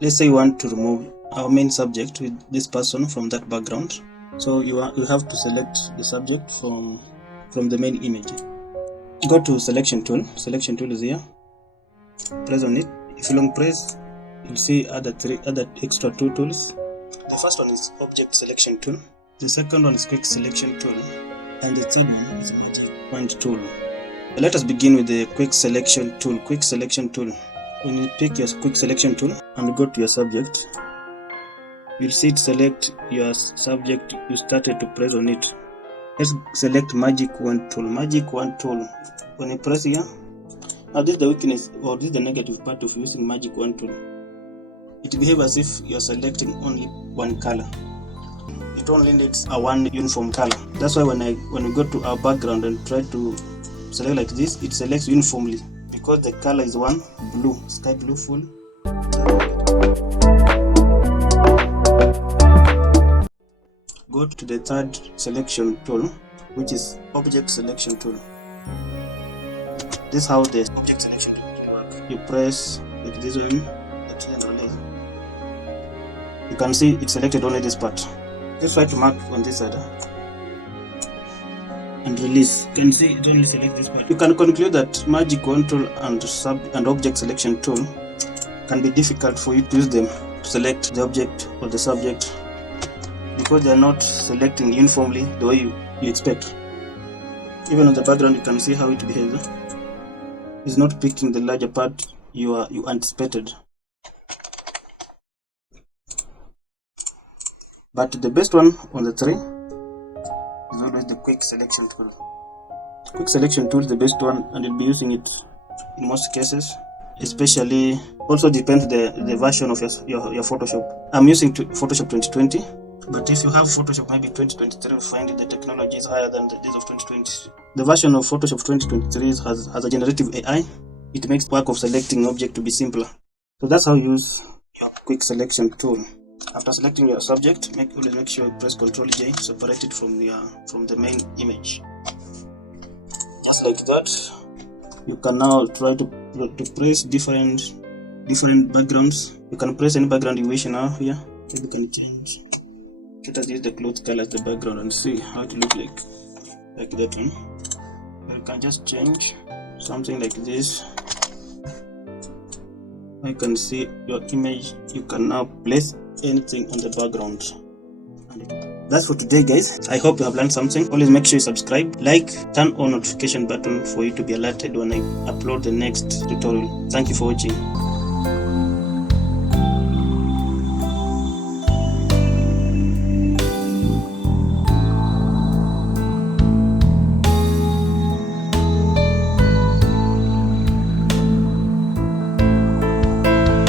let's say you want to remove our main subject with this person from that background. So you have to select the subject from the main image. Go to selection tool. Selection tool is here. Press on it. If you long press, you'll see other extra two tools. The first one is object selection tool. The second one is quick selection tool, and the third one is magic wand tool. Let us begin with the quick selection tool. Quick selection tool. When you pick your quick selection tool and go to your subject, you'll see it select your subject you started to press on it. Let's select magic wand tool. Magic wand tool. When you press here, now this is the weakness, or this is the negative part of using magic wand tool. It behaves as if you're selecting only one color. It only needs a one uniform color. That's why when we go to our background and try to select like this, it selects uniformly because the color is one, blue, sky blue full. Go to the third selection tool, which is object selection tool. This is how the object selection tool works. You press like this one, and release. You can see it selected only this part. Just try to mark on this side and release. You can see it only selects this part. You can conclude that magic wand tool and object selection tool can be difficult for you to use them to select the object or the subject because they are not selecting uniformly the way you expect. Even on the background, you can see how it behaves. It's not picking the larger part you anticipated. But the best one on the three is always the quick selection tool. Quick selection tool is the best one, and you'll be using it in most cases. Especially, also depends the version of your Photoshop. I'm using Photoshop 2020, but if you have Photoshop maybe 2023, you'll find the technology is higher than the days of 2020. The version of Photoshop 2023 has a generative AI. It makes work of selecting object to be simpler. So that's how you use your quick selection tool. After selecting your subject, always make sure you press Ctrl J, separate it from the main image. Just like that, you can now try to press different backgrounds. You can press any background you wish now here. So you can change. Let us use the cloth color as the background and see how it looks like that one. You can just change something like this. I can see your image. You can now place anything on the background. That's for today, guys. I hope you have learned something. Always make sure you subscribe, like, turn on notification button for you to be alerted when I upload the next tutorial. Thank you for watching.